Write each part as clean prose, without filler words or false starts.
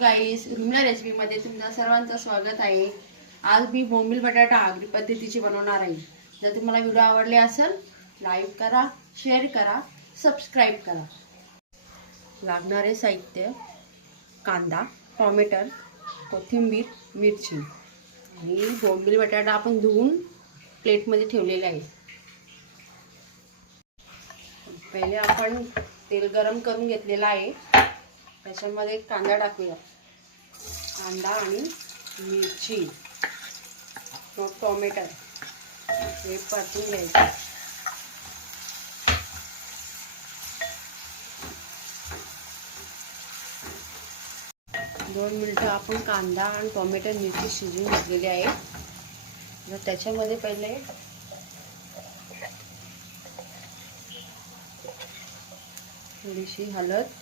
गाईस, रुमला रेसिपीमध्ये तुमच्या सर्वांचं स्वागत आहे। आज मी बोंबील बटाटा आगरी पद्धतीची बनवणार आहे। जर तुम्हाला व्हिडिओ आवडले असेल लाईक करा, शेअर करा, सबस्क्राईब करा। लागणारे साहित्य: कांदा, टोमॅटो, कोथिंबीर, मिरची आणि बोंबील बटाटा आपण धुवून प्लेटमध्ये ठेवलेले आहे। पहिले आपण तेल गरम करून घेतलेला आहे। त्याच्यामध्ये कांदा टाकूया। कांदा आणि मिरची, टोमॅटो हे परतून घ्यायचे। दोन मिनिटं आपण कांदा आणि टोमॅटो मिरची शिजवून घेतलेली आहे। तर त्याच्यामध्ये पहिले थोडीशी हळद,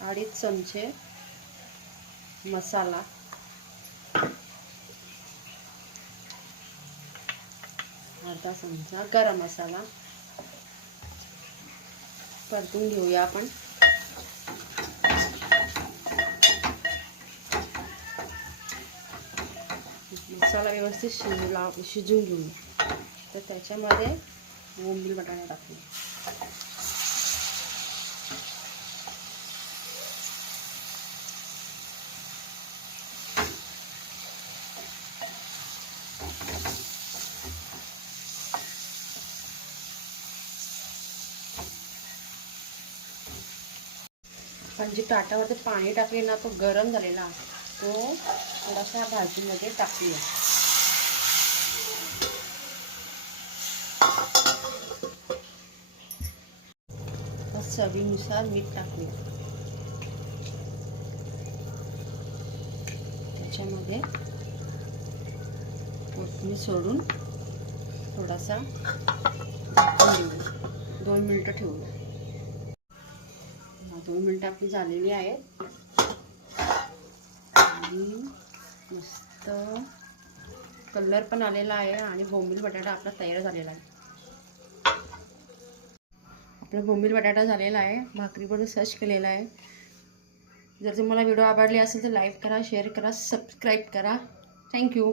2.5 चमचे मसाला, अर्धा चमचा गरम मसाला परतून घेऊया आपण। मसाला व्यवस्थित शिजून घेऊया। तर त्याच्यामध्ये बोंबील बटाटा टाकूया। आपण जे ताटावरती पाणी टाकले ना, तो गरम झालेला तो थोडासा भाजीमध्ये टाकूया। चवीनुसार मीठ टाकूया। त्याच्यामध्ये कोथिंबीर सोडून थोडासा झाकून देऊया। 2 मिनिटं ठेवूया। 2 मिनिटं आपली झालेली आहेत आणि मस्त कलर पण आलेला आहे आणि बोंबील बटाटा आपला तयार झालेला आहे। आपला बोंबील बटाटा झालेला आहे, भाकरीबरोबर सर्च केलेला आहे। जर तुम्हाला व्हिडिओ आवडले असेल तर लाईक करा, शेअर करा, सबस्क्राईब करा। थँक्यू।